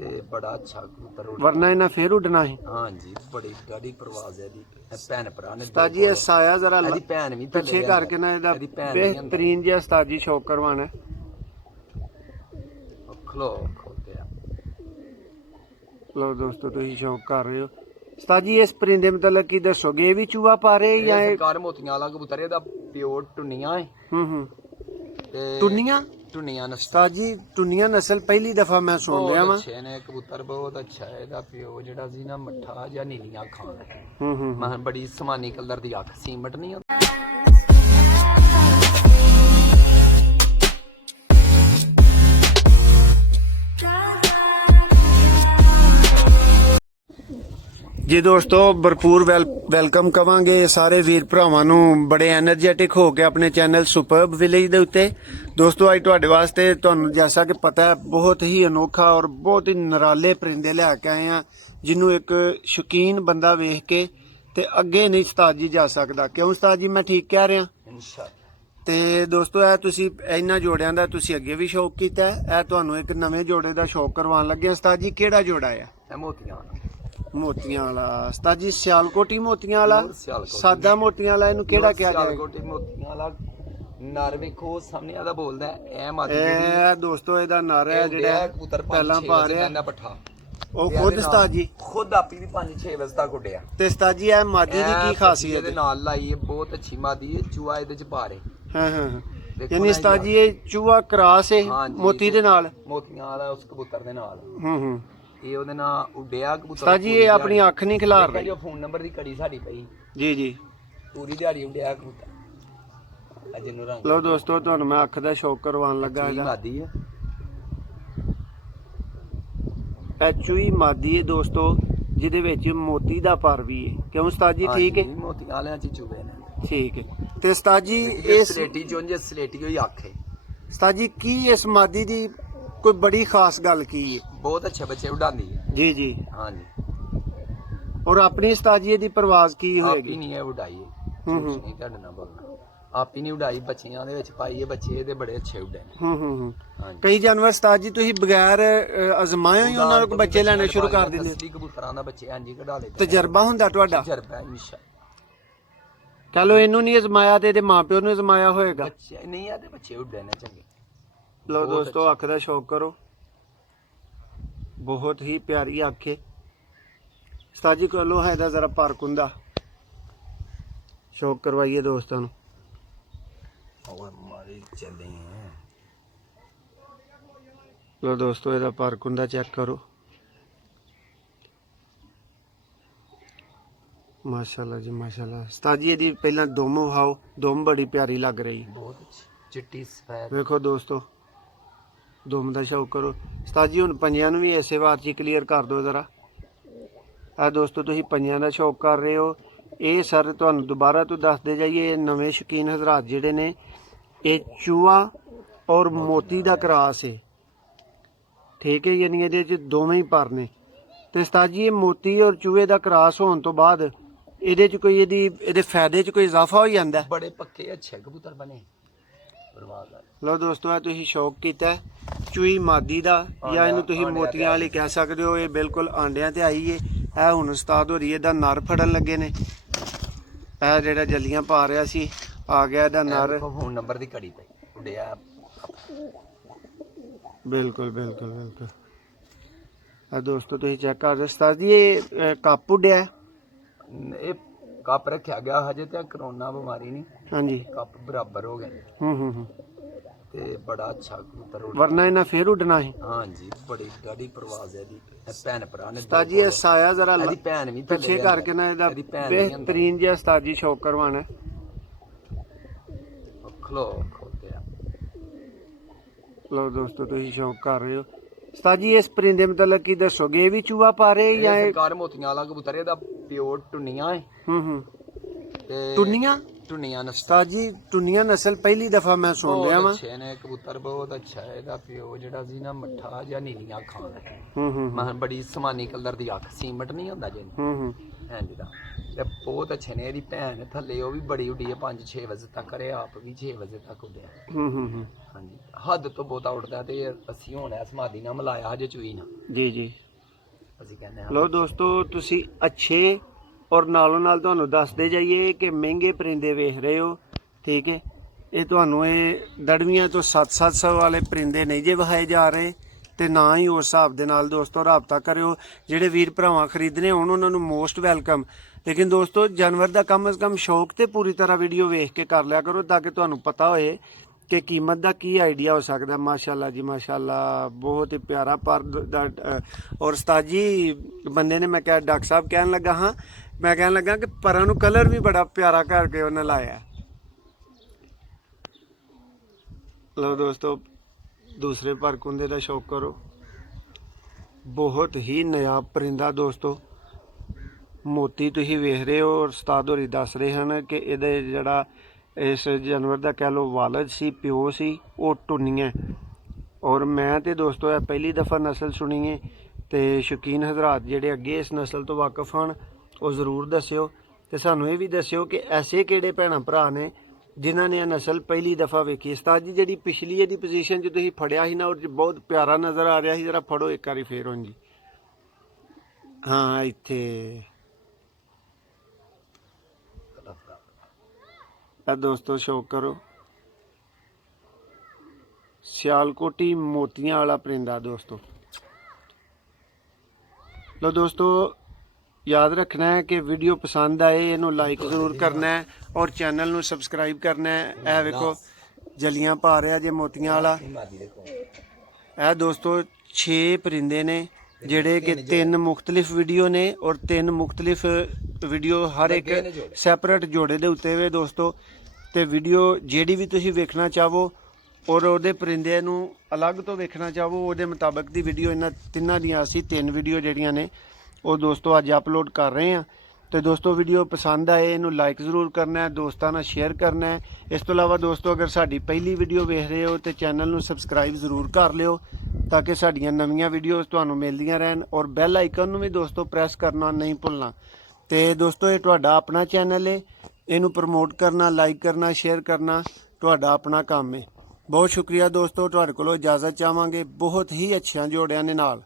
ਤੇ ਬੜਾ ਅੱਛਾ ਕਬੂਤਰ ਉੱਡਦਾ। ਵਰਨਾ ਇਹਨਾਂ ਫੇਰ ਉੱਡਣਾ ਸੀ। ਹਾਂਜੀ ਬੜੀ ਗਾੜੀ ਪ੍ਰਵਾਜ਼ ਹੈ ਦੀ। ਭੈਣ ਭਰਾ ਨੇ ਉਸਤਾਦ ਜੀ ਇਹ ਸਾਇਆ ਜ਼ਰਾ ਇਹਦੀ ਭੈਣ ਵੀ ਥੱਲੇ ਪਿੱਛੇ ਕਰਕੇ ਨਾ ਇਹਦਾ ਇਹਦੀ ਭੈਣ ਵੀ ਅੰਦਰ। ਬਿਹਤਰੀਨ ਜਿਹਾ ਉਸਤਾਦ ਜੀ ਸ਼ੌਕ ਕਰਵਾਣਾ। ਖਲੋ ਖੋਤਿਆ ਲਓ ਦੋਸਤੋ ਤੁਸੀਂ ਸ਼ੌਕ ਕਰ ਰਹੇ ਹੋ। ਉਸਤਾਦ ਜੀ ਇਸ ਪਰਿੰਦੇ ਮਤਲਬ ਕੀ ਦੱਸੋਗੇ, ਇਹ ਵੀ ਚੂਹਾ ਪਾ ਰਹੇ ਜਾਂ ਸਰਕਾਰ ਮੋਤੀਆਂ ਵਾਲਾ ਕਬੂਤਰ ਇਹਦਾ ਪਿਓਰ ਟੁੰਨੀਆਂ ਹੈ। ਤੇ ਟੁੰਨੀਆਂ ਟੁੰਨੀਆਂ ਨਸਲ। ਉਸਤਾਦ ਜੀ ਟੁੰਨੀਆਂ ਨਸਲ ਪਹਿਲੀ ਦਫਾ ਮੈਂ ਸੁਣ ਰਿਹਾ ਵਾਂ। ਅੱਛੇ ਨੇ ਕਬੂਤਰ ਬਹੁਤ ਅੱਛਾ ਹੈ। ਇਹਦਾ ਪਿਓ ਜਿਹੜਾ ਸੀ ਨਾ ਮੱਠਾ ਜਾਂ ਨੀਲੀਆਂ ਅੱਖਾਂ ਮੈਂ ਬੜੀ ਸਮਾਨੀ ਕਲਰ ਦੀ ਅੱਖ ਸੀਮਟ ਨਹੀਂ ਹੁੰਦੀ। ਜੀ ਦੋਸਤੋ ਭਰਪੂਰ ਵੈਲਕਮ ਕਵਾਂਗੇ ਸਾਰੇ ਵੀਰ ਭਰਾਵਾਂ ਨੂੰ ਬੜੇ ਐਨਰਜੈਟਿਕ ਹੋ ਕੇ ਆਪਣੇ ਚੈਨਲ ਸੁਪਰਬ ਵਿਲੇਜ ਦੇ ਉੱਤੇ। ਦੋਸਤੋ ਅੱਜ ਤੁਹਾਡੇ ਵਾਸਤੇ ਤੁਹਾਨੂੰ ਜੈਸਾ ਕਿ ਪਤਾ ਹੈ ਬਹੁਤ ਹੀ ਅਨੋਖਾ ਔਰ ਬਹੁਤ ਹੀ ਨਿਰਾਲੇ ਪਰਿੰਦੇ ਲੈ ਕੇ ਆਏ ਆ, ਜਿਹਨੂੰ ਇੱਕ ਸ਼ੌਕੀਨ ਬੰਦਾ ਵੇਖ ਕੇ ਤੇ ਅੱਗੇ ਨਹੀਂ ਉਸਤਾਦ ਜੀ ਜਾ ਸਕਦਾ। ਕਿਉਂ ਉਸਤਾਦ ਜੀ ਮੈਂ ਠੀਕ ਕਹਿ ਰਿਹਾ? ਇਨਸ਼ਾਅੱਲਾ। ਤੇ ਦੋਸਤੋ ਇਹ ਤੁਸੀਂ ਇਹਨਾਂ ਜੋੜਿਆਂ ਦਾ ਤੁਸੀਂ ਅੱਗੇ ਵੀ ਸ਼ੌਕ ਕੀਤਾ ਹੈ, ਇਹ ਤੁਹਾਨੂੰ ਇੱਕ ਨਵੇਂ ਜੋੜੇ ਦਾ ਸ਼ੌਕ ਕਰਵਾਉਣ ਲੱਗੇ। ਉਸਤਾਦ ਜੀ ਕਿਹੜਾ ਜੋੜਾ ਆ? ਇਹ ਮੋਤੀਆਂ ਮੋਤੀਆਂ ਵਾਲਾ। ਉਸਤਾਦ ਜੀ ਸਿਆਲਕੋਟੀ ਮੋਤੀਆਂ ਵਾਲਾ, ਸਿਆਲਕੋਟੀ ਸਾਦਾ ਮੋਤੀਆਂ ਵਾਲਾ, ਇਹਨੂੰ ਕਿਹੜਾ ਕਿਹਾ ਜਾਏ? ਸਿਆਲਕੋਟੀ ਮੋਤੀਆਂ ਵਾਲਾ ਨਰ ਵੇਖੋ ਸਾਹਮਣੇ ਆਦਾ ਬੋਲਦਾ ਐ ਮਾਤੀ ਇਹ ਦੋਸਤੋ ਇਹਦਾ ਨਰ ਹੈ ਜਿਹੜਾ ਕਬੂਤਰ ਪਹਿਲਾਂ ਪਾ ਰਿਹਾ ਪੱਠਾ। ਉਹ ਖੁਦ ਉਸਤਾਦ ਜੀ ਖੁਦ ਆਪੀ ਵੀ 5-6 ਵਜੇ ਤੱਕ ਉੱਡਿਆ। ਤੇ ਉਸਤਾਦ ਜੀ ਇਹ ਮਾਦੀ ਦੀ ਕੀ ਖਾਸੀਅਤ ਇਹਦੇ ਹੈ? ਨਾਲ ਲਾਈ ਹੈ, ਬਹੁਤ ਅੱਛੀ ਮਾਦੀ ਹੈ। ਚੂਹਾ ਇਹਦੇ ਚ ਪਾ ਰਹੇ। ਹਾਂ ਯਾਨੀ ਉਸਤਾਦ ਜੀ ਇਹ ਚੂਹਾ ਕਰਾਸ ਹੈ ਮੋਤੀ ਦੇ ਨਾਲ? ਮੋਤੀਆਂ ਵਾਲਾ ਉਸ ਕਬੂਤਰ ਦੇ ਨਾਲ ਇਹ ਉਹਦੇ ਨਾਲ ਉੱਡਿਆ ਕਬੂਤਰ। ਉਸਤਾਦ ਜੀ ਇਹ ਆਪਣੀ ਅੱਖ ਨਹੀਂ ਖਿਲਾਰ ਰਹੀ। ਜੋ ਫੋਨ ਨੰਬਰ ਦੀ ਕੜੀ ਸਾਡੀ ਪਈ ਜੀ ਜੀ ਪੂਰੀ ਦਿਹਾੜੀ ਉੱਡਿਆ ਕਬੂਤਰ। ਅਜੇ ਨੂੰ ਰੰਗ ਲਓ ਦੋਸਤੋ ਤੁਹਾਨੂੰ ਮੈਂ ਅੱਖ ਦਾ ਸ਼ੌਕ ਕਰਵਾਉਣ ਲੱਗਾ ਹੈਗਾ। ਮਾਦੀ ਹੈ ਚੂਹੀ ਮਾਦੀ ਹੈ ਦੋਸਤੋ, ਜਿਹਦੇ ਵਿੱਚ ਮੋਤੀ ਦਾ ਪਰ ਵੀ ਹੈ। ਕਿਉਂ ਉਸਤਾਦ ਜੀ ਠੀਕ ਹੈ? ਮੋਤੀਆਂ ਵਾਲਿਆਂ ਚ ਚੂਹੇ ਨੇ। ਠੀਕ ਹੈ। ਤੇ ਉਸਤਾਦ ਜੀ ਇਹ ਸਲੇਟੀ ਚੋਂ ਸਲੇਟੀ ਹੋਈ ਅੱਖ ਹੈ। ਉਸਤਾਦ ਜੀ ਕੀ ਇਸ ਮਾਦੀ ਦੀ ਕੋਈ ਬੜੀ ਖਾਸ ਗੱਲ ਕੀ ਹੈ? ਬਹੁਤ ਅੱਛੇ ਬੱਚੇ ਉਡਾਉਂਦੀ ਹੈ। ਜੀ ਜੀ ਹਾਂਜੀ। ਔਰ ਆਪਣੀ ਉਸਤਾਦ ਜੀ ਦੀ ਪ੍ਰਵਾਜ਼ ਕੀ ਆਪੀ ਹੋਏਗੀ? ਨਹੀਂ ਹੈ ਉਡਾਈ ਨਹੀਂ ਤੁਹਾਡੇ ਨਾਲ ਬੋਲਣਾ। ਆਪੀ ਨਹੀਂ ਉਡਾਈ, ਬੱਚਿਆਂ ਦੇ ਵਿੱਚ ਪਾਈ ਹੈ। ਬੱਚੇ ਇਹਦੇ ਬੜੇ ਅੱਛੇ ਉੱਡੇ ਨੇ। ਕਈ ਜਾਨਵਰ ਉਸਤਾਦ ਜੀ ਤੁਸੀਂ ਬਗੈਰ ਅਜ਼ਮਾਇਆ ਹੀ ਉਹਨਾਂ ਨੂੰ ਬੱਚੇ ਲੈਣੇ ਸ਼ੁਰੂ ਕਰ ਦਿੰਦੇ? ਅਸਲੀ ਕਬੂਤਰਾਂ ਦਾ ਬੱਚੇ ਹਾਂਜੀ ਕਢਾ ਲਏ। ਤਜਰਬਾ ਹੁੰਦਾ ਤੁਹਾਡਾ? ਤਜਰਬਾ ਇਨਸ਼ਾਅੱਲਾ। ਚਲੋ ਇਹਨੂੰ ਨਹੀਂ ਅਜ਼ਮਾਇਆ ਤੇ ਇਹਦੇ ਮਾਪਿਓ ਨੂੰ ਅਜ਼ਮਾਇਆ ਹੋਏਗਾ। ਬੱਚੇ ਨਹੀਂ ਆਦੇ ਬੱਚੇ ਉੱਡੇ ਨੇ ਚੰਗੇ। ਲਓ ਦੋਸਤੋ ਅੱਖ ਦਾ ਸ਼ੌਕ ਕਰੋ, ਬਹੁਤ ਹੀ ਪਿਆਰੀ ਅੱਖ ਹੈ। ਉਸਤਾਦ ਜੀ ਕੋਲੋਂ ਹੈ ਇਹਦਾ ਜ਼ਰਾ ਪਰਕ ਹੁੰਦਾ, ਸ਼ੌਕ ਕਰਵਾਈਏ ਦੋਸਤਾਂ ਨੂੰ। ਲੋ ਦੋਸਤੋ ਇਹਦਾ ਪਰਕ ਹੁੰਦਾ, ਚੈੱਕ ਕਰੋ। ਮਾਸ਼ਾਅੱਲਾ ਜੀ ਮਾਸ਼ਾਅੱਲਾ। ਉਸਤਾਦ ਜੀ ਇਹਦੀ ਪਹਿਲਾਂ ਦੁਮ ਵਿਖਾਓ, ਦੁਮ ਬੜੀ ਪਿਆਰੀ ਲੱਗ ਰਹੀ। ਬਹੁਤ ਚਿੱਟੀ ਸਫੈਦ ਵੇਖੋ ਦੋਸਤੋ ਦੁਮ ਦਾ ਸ਼ੌਕ ਕਰੋ। ਉਸਤਾਦ ਜੀ ਹੁਣ ਪੰਜਿਆਂ ਨੂੰ ਵੀ ਇਸੇ ਵਾਰ 'ਚ ਕਲੀਅਰ ਕਰ ਦਿਓ ਜ਼ਰਾ। ਆ ਦੋਸਤੋ ਤੁਸੀਂ ਪੰਜਿਆਂ ਦਾ ਸ਼ੌਕ ਕਰ ਰਹੇ ਹੋ। ਇਹ ਸਰ ਤੁਹਾਨੂੰ ਦੁਬਾਰਾ ਤੋਂ ਦੱਸਦੇ ਜਾਈਏ, ਨਵੇਂ ਸ਼ੌਕੀਨ ਹਜ਼ਰਾਤ ਜਿਹੜੇ ਨੇ, ਇਹ ਚੂਹਾ ਔਰ ਮੋਤੀ ਦਾ ਕਰਾਸ ਹੈ। ਠੀਕ ਹੈ, ਯਾਨੀ ਇਹਦੇ 'ਚ ਦੋਵੇਂ ਹੀ ਪਰ ਨੇ। ਤੇ ਉਸਤਾਦ ਜੀ ਇਹ ਮੋਤੀ ਔਰ ਚੂਹੇ ਦਾ ਕਰਾਸ ਹੋਣ ਤੋਂ ਬਾਅਦ ਇਹਦੇ 'ਚ ਕੋਈ ਇਹਦੇ ਫਾਇਦੇ 'ਚ ਕੋਈ ਇਜ਼ਾਫਾ ਹੋ ਜਾਂਦਾ? ਬੜੇ ਪੱਕੇ ਅੱਛੇ ਕਬੂਤਰ ਬਣੇ। ਲਓ ਦੋਸਤੋ ਇਹ ਤੁਸੀਂ ਸ਼ੌਕ ਕੀਤਾ ਚੂਹੀ ਮਾਦੀ ਦਾ, ਜਾਂ ਇਹਨੂੰ ਤੁਸੀਂ ਮੋਤੀਆਂ ਵਾਲੀ ਕਹਿ ਸਕਦੇ ਹੋ। ਇਹ ਬਿਲਕੁਲ ਆਂਡਿਆਂ ਤੇ ਆਈ ਹੈ। ਇਹ ਹੁਣ ਉਸਤਾਦ ਹੋਰੀ ਇਹਦਾ ਨਰ ਫੜਨ ਲੱਗੇ ਨੇ। ਇਹ ਜਿਹੜਾ ਜੱਲੀਆਂ ਪਾ ਰਿਹਾ ਸੀ ਆ ਗਿਆ ਇਹਦਾ ਨਰ। ਫੋਨ ਨੰਬਰ ਦੀ ਘੜੀ ਪਈ ਉੱਡਿਆ। ਬਿਲਕੁਲ ਬਿਲਕੁਲ ਬਿਲਕੁਲ। ਆ ਦੋਸਤੋ ਤੁਸੀਂ ਚੈੱਕ ਕਰ ਰਹੇ ਉਸਤਾਦ ਜੀ ਇਹ ਕੱਪ ਉੱਡਿਆ। ਇਹ ਕੱਪ ਰੱਖਿਆ ਗਿਆ ਹਜੇ ਤੇ ਕਰੋਨਾ ਬਿਮਾਰੀ ਨਹੀਂ। ਹਾਂਜੀ ਕੱਪ ਬਰਾਬਰ ਹੋ ਗਏ। ਤੇ ਬੜਾ ਅੱਛਾ ਕਬੂਤਰ ਉੱਡਦਾ। ਵਰਨਾ ਇਹਨਾਂ ਫੇਰ ਉੱਡਣਾ ਸੀ। ਹਾਂਜੀ ਬੜੀ ਗਾੜੀ ਪ੍ਰਵਾਜ਼ ਹੈ ਦੀ। ਭੈਣ ਭਰਾ ਨੇ ਉਸਤਾਦ ਜੀ ਇਹ ਸਾਇਆ ਜ਼ਰਾ ਇਹਦੀ ਭੈਣ ਵੀ ਪਿੱਛੇ ਕਰਕੇ ਨਾ ਇਹਦਾ ਬਿਹਤਰੀਨ ਜਿਹਾ ਉਸਤਾਦ ਜੀ ਸ਼ੌਕ ਕਰਵਾਣਾ। ਖਲੋ ਖੋਤਿਆ ਲਓ ਦੋਸਤੋ ਤੁਸੀਂ ਸ਼ੌਕ ਕਰ ਰਹੇ ਹੋ। ਉਸਤਾਦ ਜੀ ਇਸ ਪਰਿੰਦੇ ਮਤਲਬ ਕੀ ਦੱਸੋਗੇ, ਇਹ ਵੀ ਚੂਹਾ ਪਾ ਰਹੇ ਜਾਂ ਸਰਕਾਰ ਮੋਤੀਆਂ ਵਾਲਾ ਕਬੂਤਰ ਇਹਦਾ ਪਿਓਰ ਟੁੰਨੀਆਂ ਹੈ। ਟੁੰਨੀਆਂ? ਟੁੰਨੀਆਂ ਨਸਲ ਉਸਤਾਦ ਜੀ ਟੁੰਨੀਆਂ ਨਸਲ ਪਹਿਲੀ ਦਫਾ ਮੈਂ ਸੁਣ ਰਿਹਾ ਵਾਂ। ਅੱਛੇ ਨੇ ਕਬੂਤਰ, ਬਹੁਤ ਅੱਛਾ ਹੈ। ਇਹਦਾ ਪਿਓ ਜਿਹੜਾ ਸੀ ਨਾ ਮੱਠਾ ਜਾਂ ਨੀਲੀਆਂ ਅੱਖਾਂ ਵਾਲਾ, ਮਹਾਂ ਬੜੀ ਸਮਾਨੀ ਕਲਰ ਦੀ ਅੱਖ, ਸੀਮਟ ਨਹੀਂ ਹੁੰਦਾ ਜਿਹਨੂੰ ਹਾਂਜੀ ਦਾ, ਤੇ ਬਹੁਤ ਅੱਛੇ ਨੇ। ਇਹਦੀ ਭੈਣ ਥੱਲੇ ਉਹ ਵੀ ਬੜੀ ਉੱਡੀ ਹੈ, 5-6 ਵਜੇ ਤੱਕ, ਇਹ ਆਪ ਵੀ 6 ਵਜੇ ਤੱਕ ਉੱਡਿਆ। ਹਾਂਜੀ, ਹੱਦ ਤੋਂ ਬਹੁਤਾ ਉੱਡਦਾ, ਤੇ ਅਸੀਂ ਹੁਣ ਇਸ ਮਾਦੀ ਨਾਲ ਮਿਲਾਇਆ ਹਜੇ ਚੂਈ ਨਾ। ਜੀ ਜੀ, ਅਸੀਂ ਕਹਿੰਦੇ ਲੋ ਦੋਸਤੋ ਤੁਸੀਂ ਅੱਛੇ ਔਰ ਨਾਲੋਂ ਨਾਲ ਤੁਹਾਨੂੰ ਦੱਸਦੇ ਜਾਈਏ ਕਿ ਮਹਿੰਗੇ ਪਰਿੰਦੇ ਵੇਖ ਰਹੇ ਹੋ, ਠੀਕ ਹੈ। ਇਹ ਤੁਹਾਨੂੰ ਇਹ ਦੜਵੀਆਂ ਤੋਂ 700 ਵਾਲੇ ਪਰਿੰਦੇ ਨਹੀਂ ਜੇ ਵਿਖਾਏ ਜਾ ਰਹੇ, ਤੇ ਨਾ ਹੀ ਉਸ ਹਿਸਾਬ ਦੇ ਨਾਲ ਦੋਸਤੋ ਰਾਬਤਾ ਕਰਿਓ। ਜਿਹੜੇ ਵੀਰ ਭਰਾਵਾਂ ਖਰੀਦਣੇ ਹੋਣ ਉਹਨਾਂ ਨੂੰ ਮੋਸਟ ਵੈਲਕਮ। ਲੇਕਿਨ ਦੋਸਤੋ ਜਾਨਵਰ ਦਾ ਕਮ ਅਜ਼ ਕਮ ਸ਼ੌਕ ਤੇ ਪੂਰੀ ਤਰ੍ਹਾਂ ਵੀਡੀਓ ਵੇਖ ਕੇ ਕਰ ਲਿਆ ਕਰੋ, ਤਾਂ ਕਿ ਤੁਹਾਨੂੰ ਪਤਾ ਹੋਏ ਕਿ ਕੀਮਤ ਦਾ ਕੀ ਆਈਡੀਆ ਹੋ ਸਕਦਾ। ਮਾਸ਼ਾਅੱਲਾ ਜੀ ਮਾਸ਼ਾਅੱਲਾ, ਬਹੁਤ ਹੀ ਪਿਆਰਾ ਪਰ ਔਰ ਉਸਤਾਦ ਜੀ ਬੰਦੇ ਨੇ, ਮੈਂ ਕਿਹਾ ਡਾਕਟਰ ਸਾਹਿਬ ਕਹਿਣ ਲੱਗਾ ਹਾਂ, ਮੈਂ ਕਹਿਣ ਲੱਗਾ ਕਿ ਪਰਾਂ ਨੂੰ ਕਲਰ ਵੀ ਬੜਾ ਪਿਆਰਾ ਕਰਕੇ ਉਹਨੇ ਲਾਇਆ। ਲਓ ਦੋਸਤੋ ਦੂਸਰੇ ਪਰ ਕੁੰਦੇ ਦਾ ਸ਼ੌਕ ਕਰੋ, ਬਹੁਤ ਹੀ ਨਾਯਾਬ ਪਰਿੰਦਾ ਦੋਸਤੋ। ਮੋਤੀ ਤੁਸੀਂ ਵੇਖ ਰਹੇ ਹੋ, ਔਰ ਉਸਤਾਦ ਹੋਰੀ ਦੱਸ ਰਹੇ ਹਨ ਕਿ ਇਹਦੇ ਜਿਹੜਾ ਇਸ ਜਾਨਵਰ ਦਾ ਕਹਿ ਲਓ ਵਾਲਦ ਸੀ, ਪਿਓ ਸੀ, ਉਹ ਟੁੰਨੀਆਂ। ਔਰ ਮੈਂ ਤੇ ਦੋਸਤੋ ਇਹ ਪਹਿਲੀ ਦਫਾ ਨਸਲ ਸੁਣੀ ਹੈ, ਤੇ ਸ਼ੌਕੀਨ ਹਜ਼ਰਾਤ ਜਿਹੜੇ ਅੱਗੇ ਇਸ ਨਸਲ ਤੋਂ ਵਾਕਿਫ ਹਨ ਉਹ ਜ਼ਰੂਰ ਦੱਸਿਓ, ਤੇ ਸਾਨੂੰ ਇਹ ਵੀ ਦੱਸਿਓ ਕਿ ਐਸੇ ਕਿਹੜੇ ਭੈਣਾਂ ਭਰਾ ਨੇ ਜਿਨ੍ਹਾਂ ਨੇ ਇਹ ਨਸਲ ਪਹਿਲੀ ਦਫਾ ਵੇਖੀ। ਉਸਤਾਦ ਜੀ ਜਿਹੜੀ ਪਿਛਲੀ ਇਹਦੀ ਪੋਜੀਸ਼ਨ 'ਚ ਤੁਸੀਂ ਫੜਿਆ ਸੀ ਨਾ, ਉਹ 'ਚ ਬਹੁਤ ਪਿਆਰਾ ਨਜ਼ਰ ਆ ਰਿਹਾ ਸੀ, ਜਰਾ ਫੜੋ ਇੱਕ ਵਾਰੀ ਫੇਰ ਹੁਣ ਜੀ। ਹਾਂ ਇੱਥੇ ਇਹ ਦੋਸਤੋ ਸ਼ੌਕ ਕਰੋ, ਸਿਆਲਕੋਟੀ ਮੋਤੀਆਂ ਵਾਲਾ ਪਰਿੰਦਾ ਦੋਸਤੋ। ਲੋ ਦੋਸਤੋ ਯਾਦ ਰੱਖਣਾ ਹੈ ਕਿ ਵੀਡੀਓ ਪਸੰਦ ਆਏ ਇਹਨੂੰ ਲਾਈਕ ਜ਼ਰੂਰ ਕਰਨਾ ਹੈ, ਔਰ ਚੈਨਲ ਨੂੰ ਸਬਸਕ੍ਰਾਈਬ ਕਰਨਾ ਹੈ। ਇਹ ਵੇਖੋ ਜਲੀਆਂ ਪਾ ਰਿਹਾ ਜੇ ਮੋਤੀਆਂ ਵਾਲਾ। ਇਹ ਦੋਸਤੋ 6 ਪਰਿੰਦੇ ਨੇ ਜਿਹੜੇ ਕਿ 3 ਮੁਖਤਲਿਫ ਵੀਡੀਓ ਨੇ, ਔਰ 3 ਮੁਖਤਲਿਫ ਵੀਡੀਓ ਹਰ ਇੱਕ ਸੈਪਰੇਟ ਜੋੜੇ ਦੇ ਉੱਤੇ ਵੇ ਦੋਸਤੋ। ਤੇ ਵੀਡੀਓ ਜਿਹੜੀ ਵੀ ਤੁਸੀਂ ਵੇਖਣਾ ਚਾਹੋ ਔਰ ਉਹਦੇ ਪਰਿੰਦੇ ਨੂੰ ਅਲੱਗ ਤੋਂ ਵੇਖਣਾ ਚਾਹੋ, ਉਹਦੇ ਮੁਤਾਬਕ ਦੀ ਵੀਡੀਓ ਇਹਨਾਂ ਤਿੰਨਾਂ ਦੀਆਂ ਅਸੀਂ 3 ਵੀਡੀਓ ਜਿਹੜੀਆਂ ਨੇ ਉਹ ਦੋਸਤੋ ਅੱਜ ਅਪਲੋਡ ਕਰ ਰਹੇ ਹਾਂ। ਤੇ ਦੋਸਤੋ ਵੀਡੀਓ ਪਸੰਦ ਆਏ ਇਹਨੂੰ ਲਾਈਕ ਜ਼ਰੂਰ ਕਰਨਾ ਹੈ, ਦੋਸਤਾਂ ਨਾਲ ਸ਼ੇਅਰ ਕਰਨਾ ਹੈ। ਇਸ ਤੋਂ ਇਲਾਵਾ ਦੋਸਤੋ ਅਗਰ ਸਾਡੀ ਪਹਿਲੀ ਵੀਡੀਓ ਵੇਖ ਰਹੇ ਹੋ ਤੇ ਚੈਨਲ ਨੂੰ ਸਬਸਕ੍ਰਾਈਬ ਜ਼ਰੂਰ ਕਰ ਲਿਓ, ਤਾਂ ਕਿ ਸਾਡੀਆਂ ਨਵੀਆਂ ਵੀਡੀਓਜ਼ ਤੁਹਾਨੂੰ ਮਿਲਦੀਆਂ ਰਹਿਣ, ਔਰ ਬੈਲ ਆਈਕਨ ਨੂੰ ਵੀ ਦੋਸਤੋ ਪ੍ਰੈਸ ਕਰਨਾ ਨਹੀਂ ਭੁੱਲਣਾ। ਤੇ ਦੋਸਤੋ ਇਹ ਤੁਹਾਡਾ ਆਪਣਾ ਚੈਨਲ ਹੈ, ਇਹਨੂੰ ਪ੍ਰਮੋਟ ਕਰਨਾ, ਲਾਈਕ ਕਰਨਾ, ਸ਼ੇਅਰ ਕਰਨਾ ਤੁਹਾਡਾ ਆਪਣਾ ਕੰਮ ਹੈ। ਬਹੁਤ ਸ਼ੁਕਰੀਆ ਦੋਸਤੋ, ਤੁਹਾਡੇ ਕੋਲੋਂ ਇਜਾਜ਼ਤ ਚਾਹਾਂਗੇ ਬਹੁਤ ਹੀ ਅੱਛਿਆਂ ਜੋੜਿਆਂ ਦੇ ਨਾਲ।